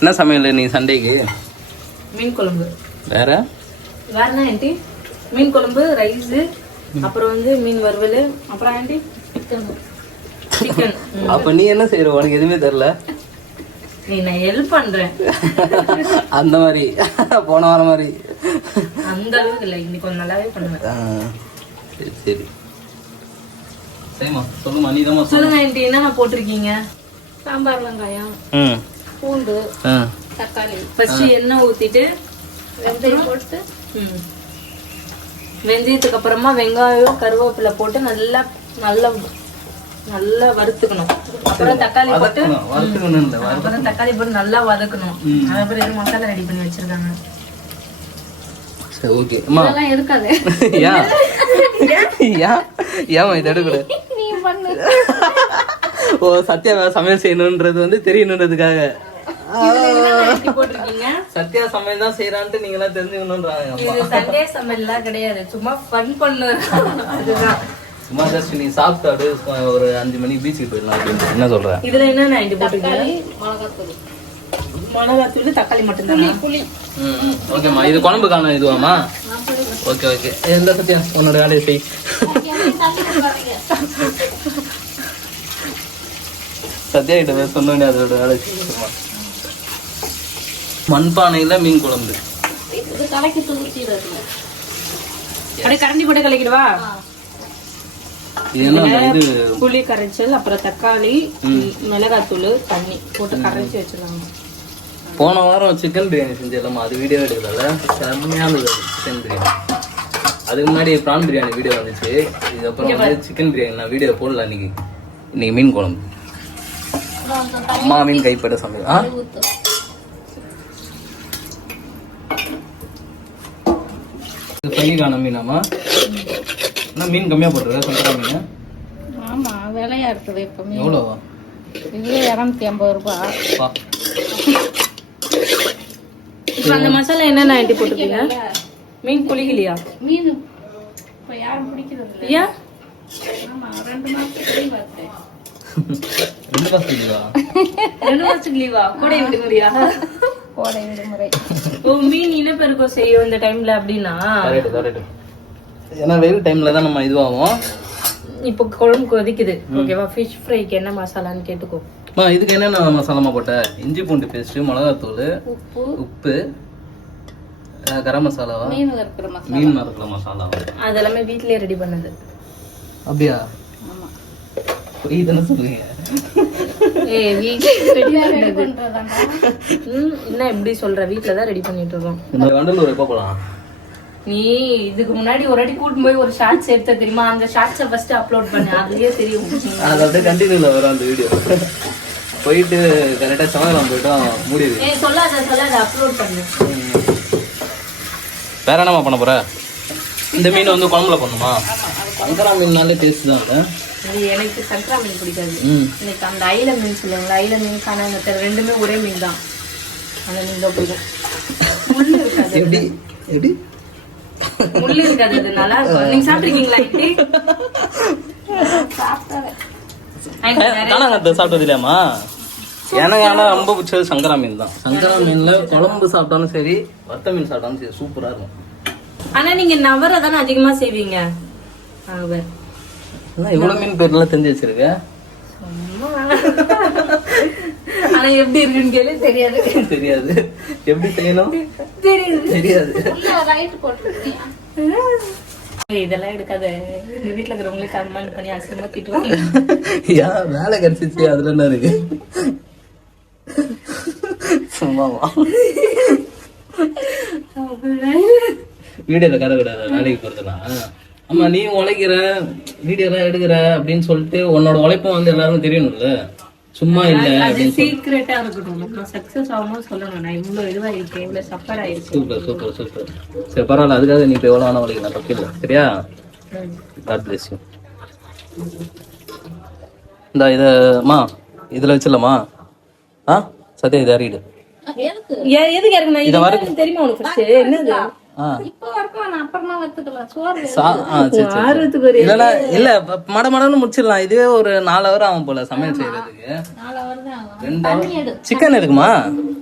என்ன சமையல் நீ சண்டேக்கு? மீன் குழம்பு. வேறனா ஆண்டி? மீன் குழம்பு, ரைஸ், அப்புறம் வந்து மீன் வறுவல், அப்புறம் ஆண்டி சிக்கன். அப்ப நீ என்ன செய்யற? உனக்கு எதுவுமே தெரியல. நீ நான் ஹெல்ப் பண்றேன் அந்த மாதிரி. போன வாரம் மாதிரி அந்த அளவுக்கு இல்லை, இன்னைக்கு கொஞ்சம் நல்லாவே பண்ணுவேன். சரி சரி சரிம்மா சொல்லுமா. நீ தான் சொல்லுங்க ஆண்டி, என்னென்ன போட்டிருக்கீங்க? சாம்பார் வெங்காயம், பூண்டு, தக்காளி. ஃபர்ஸ்ட் எண்ணெய் ஊத்திட்டு வெந்தயம் போட்டு, வெந்தயத்துக்கு அப்புறமா வெங்காயம் கருவேப்பிலை போட்டு நல்லா நல்லா நல்லா வறுத்துக்கணும். அப்புறம் தக்காளி போட்டு அப்புறம் தக்காளி போட்டு நல்லா வதக்கணும். அதுக்கப்புறம் எதுவும் மசாலா ரெடி பண்ணி வச்சிருக்காங்க. இதெல்லாம் இருக்காது. ஓ சத்யா சமையல் செய்யணும்ன்றது வந்து தெரியணுன்றதுக்காக சத்யா சமையல் தான் செய்யறான்ட்டு நீங்க எல்லாம் தெரிஞ்சுக்கணும்ன்றாங்க. சண்டே சமையல்லாம் கிடையாது, சும்மா ஃபன் பண்ணு. அதுதான் சும்மா ஜஸ்ட் நீ சாப்பிட்டாடு ஒரு 5 மணிக்கு பீச்சுக்கு போயிடலாம். என்ன சொல்ற? இதுல என்ன மிளகாத்தூள், தக்காளி மட்டும்தான், புளி. ஓகேம்மா, இது குழம்புக்கான இதுவாமா? Okay okay. எந்த சத்தியா உன்னோட வேலையை செய். சத்யா கிட்ட சொன்னோடனே அதோட வேலை செய்யுமா. மண்பானையில மீன் குழம்பு. கரண்டி போட்டு கலக்கிடுவா. புளி கரைச்சல், அப்புறம் தக்காளி, மிளகாத்தூள், தண்ணி போட்டு கரைச்சி வச்சிருக்காங்க. போன வாரம் சிக்கன் பிரியாணி செஞ்சலாமா, அது வீடியோ எடுக்கல. செம்மையான சிக்கன் பிரியாணி. அதுக்கு முன்னாடி ப்ரான் பிரியாணி வீடியோ வந்துச்சு. இதுக்கப்புறம் வந்து சிக்கன் பிரியாணி நான் வீடியோ போடல. இன்னைக்கு மீன் குழம்பு. அம்மா மீன் கைப்பட சமையல். இது பள்ளிக்கான மீனாமா? மீன் கம்மியா போட்டுருக்க சங்கரா மீன். ஆமா, விலையா இருக்குது எப்பவுமே. எவ்வளோவா? இது 250 ரூபாய். இப்போ அந்த மசாலா என்னென்ன ஆண்டி போட்டுருக்கீங்க? மீன் புளிக்கலையா? மீன் இப்போ யாரும் பிடிக்கிறது இல்லை. ஏன்? ஆமா, 2 மாசத்துக்கு லீவ் ஆச்சு. 2 மாசத்துக்கு லீவா? 2 மாசத்துக்கு லீவா? கோடை விடுமுறையா? கோடை விடுமுறை. ஓ, மீன் இனப்பெருக்கம் செய்யும் இந்த டைம்ல அப்படின்னா. கரெக்ட். ஏன்னா வெயில் டைம்ல தான் நம்ம இதுவாகும். இப்போ குழம்பு கொதிக்குது. ஓகேவா? ஃபிஷ் ஃப்ரைக்கு என்ன மசாலான்னு கேட்டுக்கோ. இதுக்கு என்னென்ன மசாலாமா போட்ட? இஞ்சி பூண்டு பேஸ்ட், மிளகாத்தூள், உப்பு, கரம் மசாலாவா? மீன் வறுக்கிற மசாலா. அதெல்லாமே வீட்லயே ரெடி பண்ணது. அப்படியா? ஆமா. இதுன்னு சொல்லுங்க. என்ன எப்படி சொல்ற? வீட்ல தான் ரெடி பண்ணிட்டு இருக்கோம். இந்த வண்டலூர் எப்ப போலாம்? நீ இதுக்கு முன்னாடி ஒரு வாட்டி கூட்டு போய் ஒரு ஷார்ட்ஸ் எடுத்த தெரியுமா? அந்த ஷார்ட்ஸை ஃபர்ஸ்ட் அப்லோட் பண்ணு, அதுலயே தெரியும். அது அப்படியே கண்டினியூல வரும் அந்த வீடியோ. போயிட்டு கரெக்டா சமயலாம் போயிட்டோம் முடியுது. சொல்லாத அப்லோட் பண்ணு. வேற என்னமா பண்ண போற? இந்த மீன் வந்து குழம்புல பண்ணுமா? சங்கரா மீன்னாலே டேஸ்ட் தான். அது எனக்கு சங்கரா மீன் பிடிக்காது. எனக்கு அந்த ஐல மீன் சொல்லுவாங்களா, ஐல மீன் காணாங்க ரெண்டுமே ஒரே மீன் தான். அந்த மீன் தான் பிடிக்கும். முள்ளு இருக்காது. எப்படி முள்ளு இருக்காது, அது நல்லா இருக்கும். நீங்க சாப்பிட்டுருக்கீங்களா? சாப்பிட்டது இல்லையாமா? எனக்கு ஆனா ரொம்ப பிடிச்சது சங்கரா மீன் தான். சங்கரா மீன்ல குழம்பு சாப்பிட்டாலும் சரி, வத்த மீன் சாப்பிட்டாலும் சரி, சூப்பரா இருக்கும். ஆனா நீங்க நவரை தானே அதிகமா செய்வீங்க. இவ்வளவு மீன் பேர்லாம் தெரிஞ்சு வச்சிருக்க. ஆனா எப்படி இருக்குன்னு கேள்வி தெரியாது. எப்படி செய்யணும் தெரியாது. இதெல்லாம் எடுக்காத. எங்க வீட்டுல இருக்கிறவங்களே கமெண்ட் பண்ணி அசிங்கமா திட்டுவாங்க. ஏன் வேலை கிடைச்சிச்சு அதுல என்ன இருக்கு? சும்மாவா வீடியோல கதை விடாத வேலைக்கு போறதுலாம். ஆமா, நீ உழைக்கிற வீடியோ எல்லாம் எடுக்கிற அப்படின்னு சொல்லிட்டு உன்னோட உழைப்பும் வந்து எல்லாருக்கும் தெரியணும்ல. சும்மா இல்ல அப்படின்னு சீக்ரெட்டா இருக்கட்டும். நம்ம சக்சஸ் ஆகணும்னு சொல்லணும். நான் இவ்வளவு இதுவா இருக்கேன், இவ்வளவு சஃபர் ஆயிருக்கேன். சூப்பர். சரி பரவாயில்ல, அதுக்காக நீ இப்ப எவ்வளவு வேணா உழைக்கலாம், தப்பு இல்லை. சரியா? God bless you. இந்த இதமா இதுல வச்சிடலாமா? சத்யா இதை அறிடு. எதுக்கு இறக்குனா தெரியுமா உனக்கு? என்னது இல்ல மடமடன்னு முடிச்சிடலாம். இதுவே ஒரு 4 hour ஆகும் போல சமையல் செய்யறதுக்கு. 2 hour. சிக்கன் இருக்குமா?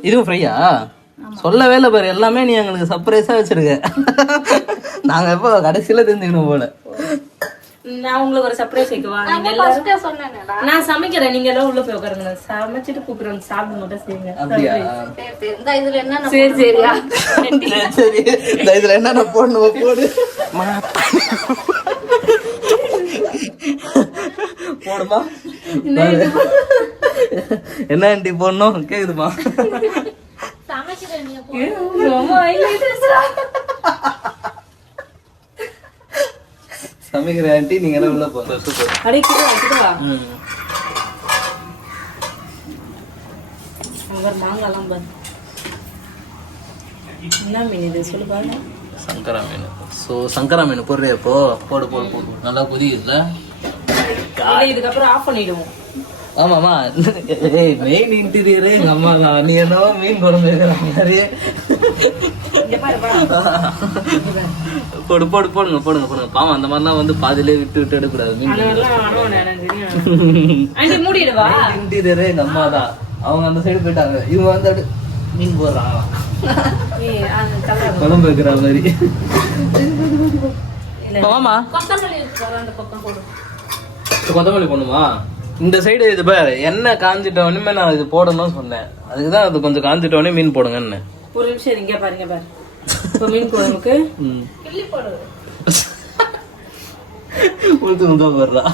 இதுவும் ஃப்ரையா? சொல்லவே இல்லை பாரு, எல்லாமே நீ எங்களுக்கு சர்ப்ரைஸா வச்சிருக்க. நாங்க எப்போ கடைசியில தெரிஞ்சுக்கணும் போல. நான் உங்களுக்கு ஒரு சர்ப்ரைஸ் வைக்கவா? நீங்க எல்லாரும் நான் சமைக்கிறேன், நீங்க எல்லாம் உள்ள போய் உட்காருங்க. நான் சமைச்சிட்டு கூப்பிடுறேன், சாப்பிட மட்டும் செய்யுங்க. சரி சரியா? சரி, இதுல என்னென்ன போடணும் போடு. போடுமா? என்ன ஆண்டி போடணும் கேக்குதுமா? சமைக்கிற ஆண்டி நீங்க என்ன உள்ள போங்க. சூப்பர். மாங்காலாம் பாரு. என்ன மீன் இது சொல்லு பாருங்க. சங்கரா மீன். ஸோ சங்கரா மீன் போடுறியா? இப்போ போடு போடு போடு. நல்லா கொதிக்குதுல. இதுக்கப்புறம் ஆஃப் பண்ணிடுவோம். ஆமாமா. ஏய் மெயின் இன்டீரியரே எங்க அம்மா தான். நீ என்னவோ மீன் குழம்பு மாதிரி. போடு போடு போடுங்க போடுங்க போடுங்க. பாவம் அந்த மாதிரிலாம் வந்து பாதியிலே விட்டு விட்டு எடுக்கூடாது. இன்டீரியரே எங்க அம்மா தான். அவங்க அந்த சைடு போயிட்டாங்க, இவங்க வந்து மீன் போடுறாங்க குழம்பு வைக்கிற மாதிரி. ஆமா கொத்தமல்லி போடணுமா? இந்த சைடு இது பாரு, எண்ணெய் காஞ்சிட்டோன்னு நான் இது போடணும்னு சொன்னேன். அதுக்குதான் அது கொஞ்சம் காஞ்சிட்டோன்னே மீன் போடுங்கன்னு. ஒரு நிமிஷம் இங்க பாருங்க பாரு. இப்போ மீன் குழம்புக்கு கிள்ளி போடுறது. வர்றா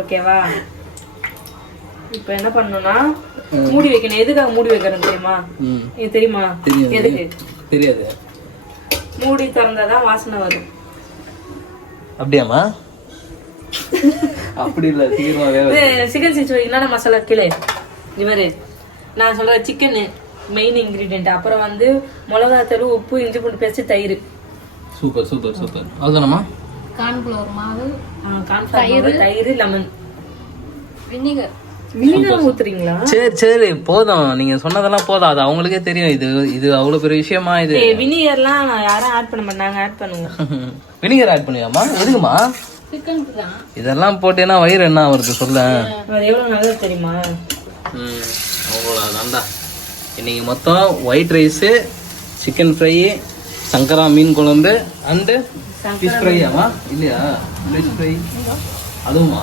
ஓகேவா? இப்ப என்ன பண்ணணும்னா மூடி வைக்கணும். எதுக்காக மூடி வைக்கணும் தெரியுமா? இது தெரியுமா? எதுக்கு தெரியாது. மூடி திறந்தாதான் வாசனை வரும். அப்படியாமா? அப்படி இல்ல, சிக்கன் சிக்ஸ்டி என்னென்ன மசாலா கீழே இவரு நான் சொல்ற சிக்கன் மெயின் இன்கிரீடியன்ட். அப்புறம் வந்து மிளகாத்தூள், உப்பு, இஞ்சி பூண்டு பேஸ்ட், தயிர். Super super super. அதுதானமா? கார்ன்ஃப்ளவர் மாவு, தயிர், லெமன், வினிகர். வினிகர் ஊத்துறீங்களா? சரி சரி போதும், நீங்க சொன்னதெல்லாம் போதும். அது அவங்களுக்கே தெரியும். இது அவ்வளவு பெரிய விஷயமா? இது வினிகர்லாம் யாரும் ஆட் பண்ண மாட்டாங்க, ஆட் பண்ணுவோம். வினிகர் ஆட் பண்ணுவியாமா? எதுக்குமா? இதெல்லாம் போட்டேன்னா வயிறு என்ன வருது சொல்ல? எவ்வளவு நல்லது தெரியுமா? அவ்வளோதான்டா. இன்னைக்கு மொத்தம் ஒயிட் ரைஸு, சிக்கன் ஃப்ரை, சங்கரா மீன் குழம்பு அண்டு ஃபிஷ் ஃப்ரையாமா? இல்லையா ஃபிஷ் ஃப்ரை அதுவுமா?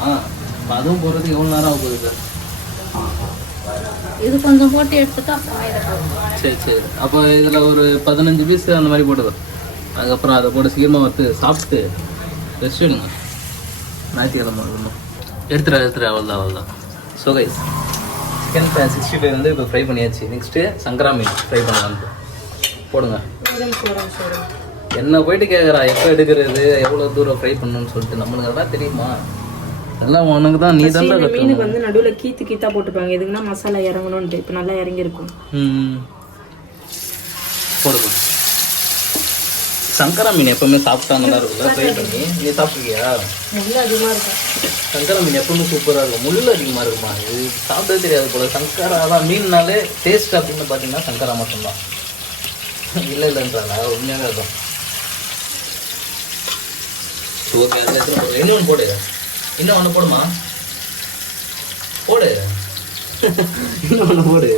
அதுவும் போடுறதுக்கு எவ்வளோ நேரம் ஆகும் போகுது? இது கொஞ்சம் போட்டு எடுத்துட்டா. சரி சரி. அப்போ இதில் ஒரு 15 பீஸ் அந்த மாதிரி போட்டுது. அதுக்கப்புறம் அதை போட்டு சீக்கிரமாக வந்து சாப்பிட்டு ரெஸ்ட் எடுங்க. ஞாயிற்றுக்கிழமை எடுத்துரு அவ்வளோதான். ஸோ கைஸ், சிக்கன் 65 வந்து இப்போ ஃப்ரை பண்ணியாச்சு. நெக்ஸ்ட்டு சங்கரா மீன் ஃப்ரை பண்ணலான்ட்டு போடுங்க. என்ன போயிட்டு கேட்குறா எப்போ எடுக்கிறது, எவ்வளோ தூரம் ஃப்ரை பண்ணணும்னு சொல்லிட்டு. நம்மளுக்கு அதெல்லாம் தெரியுமா? எல்லாம் உனக்கு தான், நீ தான். மீனுக்கு வந்து நடுவில் கீத்தா போட்டுப்பாங்க. எதுக்குன்னா மசாலா இறங்கணும்னு. இப்போ நல்லா இறங்கியிருக்கும். போடுங்க. சங்கரா மீன் எப்பவுமே சாப்பிட்டா நல்லா இருக்கும்ல, ஃப்ரை பண்ணி. நீ சாப்பிட்ருக்கியா? முள்ளு அதிகமாக இருக்கும். சங்கரா மீன் எப்பவுமே சூப்பராக இருக்கும். முள்ளு அதிகமாக இருக்குமா? இது சாப்பிட்டே தெரியாது போல. சங்கராலாம் மீன்னாலே டேஸ்ட் அப்படின்னு பார்த்தீங்கன்னா சங்கரா மட்டும்தான். இல்லைன்றாங்க, உண்மையாகவே இருக்கும். ஓகே, அதில் இன்னொன்று போடு. இன்னும் ஒன்று போடுமா? போடு. இன்னொன்று போடு.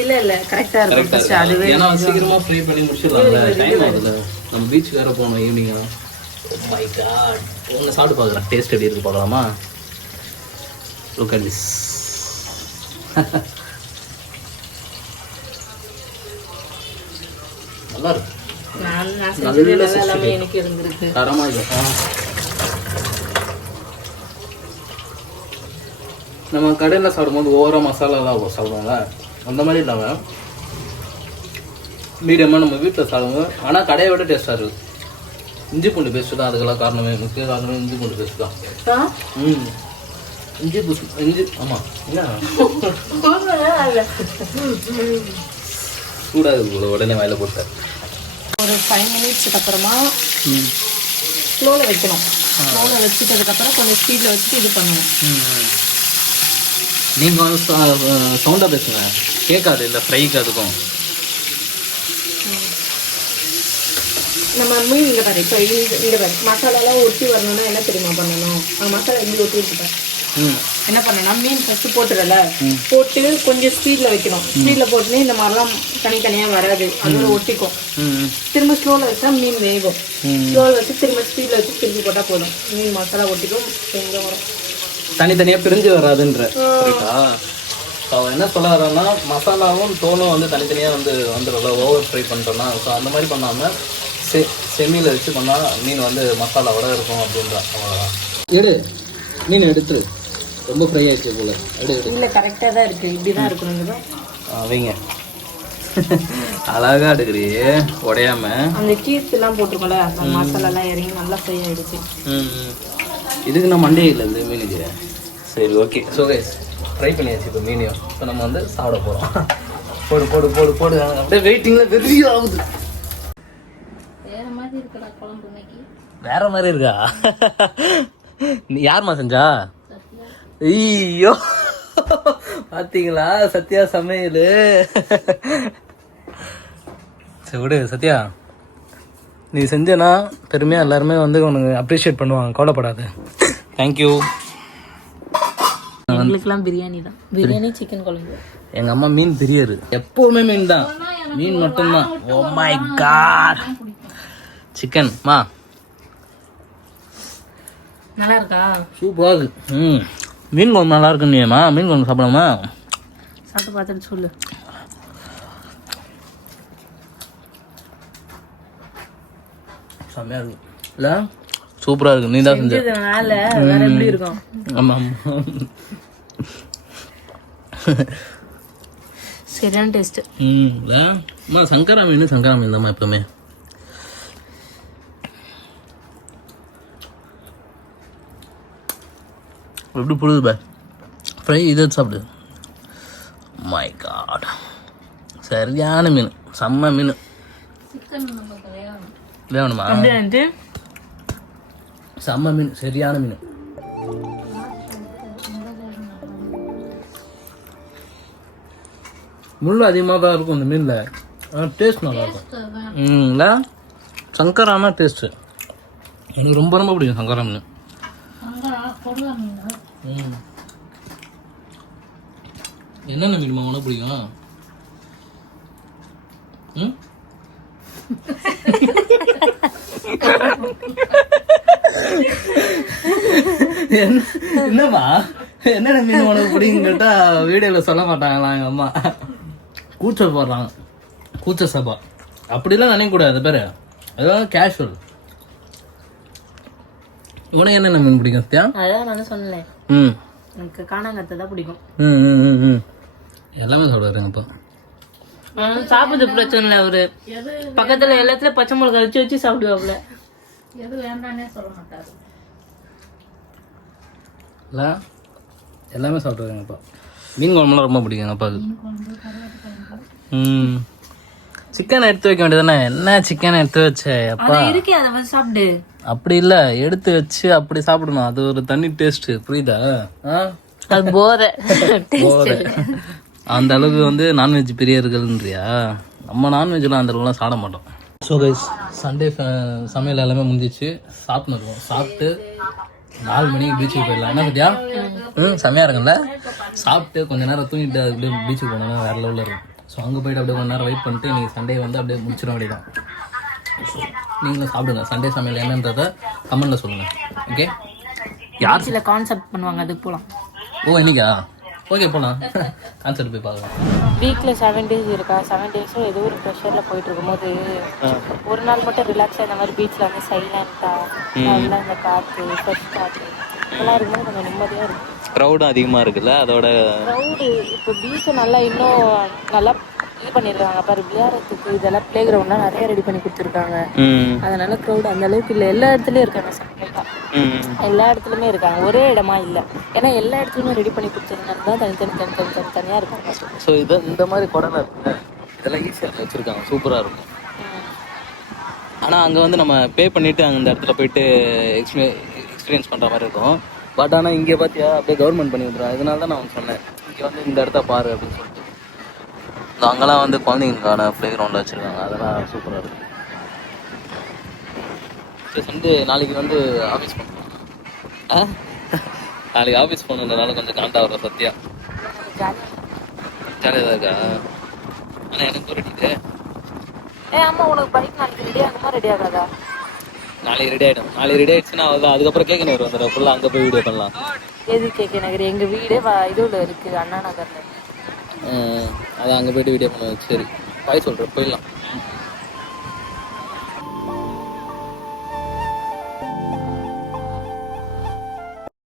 இல்லை கரெக்டாக இருக்கும். அதுவே ஏன்னா சீக்கிரமாக ஃப்ரை பண்ணி முடிச்சிடலாம்ல. டைம் ஆகுதுல்ல. நம்ம பீச்சுக்கு வேறு போகணும் ஈவினிங்லாம். My God. ஒன்று சாப்பிட்டு பார்க்கலாம், டேஸ்ட் எப்படி இருக்கு பார்க்கலாமா? Look at this. நல்லா இருக்கு. எனக்கு இருந்திருக்கு. தரமாக இருக்கும். நம்ம கடையில் சாப்பிடும்போது ஓவராக மசாலாலாம் சாப்பிடுவாங்க, அந்த மாதிரி இல்லாமல் மீடியமாக நம்ம வீட்டில் சாப்பிடுவோம். ஆனால் கடையை விட டேஸ்ட்டாக இருக்குது. இஞ்சி பூண்டு பேஸ்ட்டு தான் அதுக்கெல்லாம் காரணமே. முக்கிய காரணமே இஞ்சி பூண்டு பேஸ்ட் தான். இஞ்சி ஆமாம். என்ன சூடாக இருக்குது, உடனே வாயில் போட்டார். ஒரு 5 மினிட்ஸுக்கு அப்புறமா ஸ்லோவில் வைக்கணும். ஸ்லோவில் வச்சுட்டதுக்கப்புறம் கொஞ்சம் ஸ்பீடில் வச்சுட்டு இது பண்ணுவோம். நீங்கள் வந்து சவுண்டாக பேசுங்க, கேட்காது இல்லை ஃப்ரைக்கு. அதுக்கும் நம்ம மீன் இங்கே பாரு. இப்போ இங்கே பாரு, மசாலாலாம் ஒட்டி வரணும்னா என்ன தெரியுமா பண்ணணும்? அந்த மசாலா இங்கே ஒட்டி இருக்குப்பா. என்ன பண்ணேன்னா மீன் ஃபர்ஸ்ட் போட்டுறல போட்டு கொஞ்சம் ஸ்பீட்ல வைக்கணும். ஸ்பீட்ல போட்டுன்னு இந்த மாதிரிலாம் தனித்தனியா வராது, அதோட ஒட்டிக்கும். திரும்ப ஸ்லோல வச்சா மீன் வேகும். ஸ்லோல வச்சு திரும்ப ஸ்பீட்ல வச்சு திருப்பி போட்டா போதும், மீன் மசாலா ஒட்டிக்கும், எங்க வரும் தனித்தனியா பிரிஞ்சு வராதுன்ற. அவன் என்ன சொல்ல வர்றான்னா மசாலாவும் தோலும் வந்து தனித்தனியாக வந்துடும்ல ஓவர் ஃப்ரை பண்ணிட்டோம்னா. ஸோ அந்த மாதிரி பண்ணாமல் செமியில் வச்சு பண்ணால் மீன் வந்து மசாலாவோட இருக்கும் அப்படின்றான். அவ்வளோதான். எடு மீன் எடுத்துரு, ரொம்ப ஃப்ரை ஆயிடுச்சு போல. இல்லை கரெக்டாக தான் இருக்குது, இப்படி தான் இருக்கணும். வைங்க அழகா எடுக்கிறியே உடையாம. அந்த சீஸ்லாம் போட்டுக்கோல, அந்த மசாலாலாம் இறங்கி நல்லா ஃப்ரை ஆயிடுச்சு. இதுக்கு நான் மண்டே இல்லை இந்த மீனுக்கு. சரி ஓகே. ஸோ கைஸ் ஃப்ரை பண்ணியாச்சு இப்போ மீனையும். இப்போ நம்ம வந்து சாப்பிட போகிறோம். போடு போடு போடு போடு. அப்படியே வெயிட்டிங்கில் வெறிய ஆகுது. வேற மாதிரி இருக்கா குழம்பு இன்னைக்கு? வேற மாதிரி இருக்கா? நீ யாருமா செஞ்சா? ஐயோ பார்த்தீங்களா சத்யா சமையல். சரி விடு சத்யா, நீ செஞ்சனா பெருமையாக எல்லாருமே வந்து உனக்கு அப்ரிஷியேட் பண்ணுவாங்க, கவலைப்படாது. தேங்க்யூ. எங்களுக்குலாம் பிரியாணி தான், பிரியாணி சிக்கன் குழம்பு. எங்க அம்மா மீன் பிரியரு, எப்பவுமே மீன் தான், மீன் மட்டும்தான். Oh my God. சிக்கன் மா நல்லா இருக்கா? சூப்பரா இருக்கு. மீன் குழம்பு நல்லா இருக்கு. நீமா மீன் குழம்பு சாப்பிடலாமா? சாப்பிட்டு பார்த்துட்டு சொல்லு. செம்மையா இருக்கு இல்ல? சூப்பரா இருக்கு. நீ தான் செஞ்ச. வேற எப்படி இருக்கும்? ஆமா ஆமா சரியான டேஸ்ட். சங்கரா மீன் சங்கரா மீன் தான் எப்பவுமே. எப்படி புழுது பா ஃப்ரை இதை சாப்பிடு. மை காட், சரியான மீன், செம்ம மீன். வேணுமா? செம்ம மீன், சரியான மீன். முள்ளு அதிகமாக தான் இருக்கும் இந்த மீனில், ஆனால் டேஸ்ட் நல்லாயிருக்கும். இல்லை சங்கரானா டேஸ்ட்டு எனக்கு ரொம்ப ரொம்ப பிடிக்கும் சங்கரா மீன். என்னென்ன மீன்மா உனக்கு பிடிக்கும்? என்னம்மா என்னென்ன மீன் உனக்கு பிடிக்குன்னு கேட்டால் வீடியோவில் சொல்ல மாட்டாங்களா எங்கள் அம்மா. கூச்சல் போடுறாங்க, கூச்ச சபா. அப்படிலாம் நினைக்கக்கூடாது பேர், அதாவது கேஷுவல். உனக்கு என்னென்ன மீன் பிடிக்கும் சத்யா? அதான் நான் சொன்னேன், எனக்கு காணாங்கத்தை தான் பிடிக்கும். எல்லாமே சாப்பிடுவாருங்க அப்போ. சாப்பிடுறது பிரச்சனை இல்லை, அவரு பக்கத்துல எல்லாத்துலயும் பச்சை மிளகா வச்சு வச்சு சாப்பிடுவாப்புல. எது வேண்டானே சொல்ல மாட்டாரு. இல்லை எல்லாமே சாப்பிடுவாருங்க அப்பா. மீன் குழம்புலாம் ரொம்ப பிடிக்குங்க அப்பாவுக்கு. சிக்கன் எடுத்து வைக்க வேண்டியதானே? என்ன சிக்கன் எடுத்து வச்ச அப்பா? இருக்கே அதை வந்து சாப்பிடு. அப்படி இல்லை, எடுத்து வச்சு அப்படி சாப்பிடணும், அது ஒரு தனி டேஸ்ட், புரியுதா? அது போதை. அந்த அளவுக்கு வந்து நான்வெஜ் பிரியர்கள்ன்றியா? நம்ம நான்வெஜ்லாம் அந்த அளவுக்குலாம் சாப்பிட மாட்டோம். ஸோ கைஸ் சண்டே சமையல் எல்லாமே முடிஞ்சிச்சு, சாப்பிட்டுருக்கோம். சாப்பிட்டு 4 மணிக்கு பீச்சுக்கு போயிடலாம். என்ன சத்தியா? செம்மையாக இருக்குல்ல? சாப்பிட்டு கொஞ்ச நேரம் தூங்கிட்டு அப்படியே பீச்சுக்கு போனோம்னா வேறு லெவலில் இருக்கும். ஸோ அங்கே போய்ட்டு அப்படியே கொஞ்ச நேரம் வெயிட் பண்ணிட்டு நீங்கள் சண்டே வந்து அப்படியே முடிச்சிட வேண்டியதான். ஸோ நீங்களும் சாப்பிடுங்க. சண்டே சமையல் என்னன்றதை கமெண்ட்டில் சொல்லுங்கள். ஓகே, யார் சில கான்செப்ட் பண்ணுவாங்க, அதுக்கு போகலாம். ஓ இன்னைக்கா? ஓகே போகலாம், கான்செப்ட் போய் பார்க்கலாம். வீக்கில் 7 days இருக்கா, 7 days-ம் ஏதோ ஒரு ப்ரெஷரில் போயிட்டு இருக்கும்போது ஒரு நாள் மட்டும் ரிலாக்ஸாக இந்த மாதிரி பீச்சில் வந்து சைலண்ட்டாக நல்லா இந்த காற்று, ஃப்ரெஷ் காற்று இதெல்லாம் இருக்கும்போது கொஞ்சம் நிம்மதியாக இருக்கும். க்ரௌடும் அதிகமாக இருக்குல்ல, அதோட க்ரௌடு. இப்போ பீச்சை நல்லா இன்னும் நல்லா இது பண்ணியிருக்காங்க பாரு, விளையாடுறதுக்கு இதெல்லாம் ப்ளே கிரவுண்ட்லாம் நிறைய ரெடி பண்ணி கொடுத்துருக்காங்க. அதனால க்ரௌடு அந்த அளவுக்கு இல்லை. எல்லா இடத்துலையும் இருக்காங்க, எல்லா இடத்துலையுமே இருக்காங்க, ஒரே இடமா இல்லை. ஏன்னா எல்லா இடத்துலையுமே ரெடி பண்ணி கொடுத்துருந்தாங்க தான் தனித்தனியாக இருக்காங்க. ஸோ இது இந்த மாதிரி குடலை இருக்குல்ல, இதெல்லாம் ஈஸியாக வச்சுருக்காங்க, சூப்பராக இருக்கும். ஆனால் அங்கே வந்து நம்ம பே பண்ணிவிட்டு அந்த இடத்துல போயிட்டு எக்ஸ்பீரியன்ஸ் பண்ணுற மாதிரி இருக்கும். பட் ஆனால் இங்கே பார்த்தியா அப்படியே கவர்மெண்ட் பண்ணி விட்றான். இதனால தான் நான் சொன்னேன், இங்கே வந்து இந்த இடத்த பாரு அப்படின்னு சொல்லிட்டு. அங்கெல்லாம் வந்து குழந்தைங்களுக்கான ப்ளே கிரவுண்டில் வச்சுருக்காங்க, அதெல்லாம் சூப்பராக இருக்கும். சரி சண்டே நாளைக்கு வந்து ஆஃபீஸ் பண்ணுறோம். நாளைக்கு ஆஃபீஸ் போகணுன்றனால கொஞ்சம் காண்டா வரும் சத்யா. ஜாலியாக தான் இருக்கா? ஆனால் எனக்கு ரெடி. ஆமா உனக்கு பைக் நாளைக்கு ரெடி ஆகுமா ரெடி ஆகாதா? நாளைக்கு ரெடி ஆகிடும். நாளைக்கு ரெடி ஆகிடுச்சுன்னா அவ்வளோதான். அதுக்கப்புறம் கேட்க நேரம் வந்துடும் ஃபுல்லாக. அங்கே போய் வீடியோ பண்ணலாம். எது கேட்க நகர்? எங்கள் வீடே இதுல இருக்குது, அண்ணா நகர்ல. அதான் அங்கே போய்ட்டு வீடியோ பண்ணுவேன். சரி பாய் சொல்கிறேன், போயிடலாம்.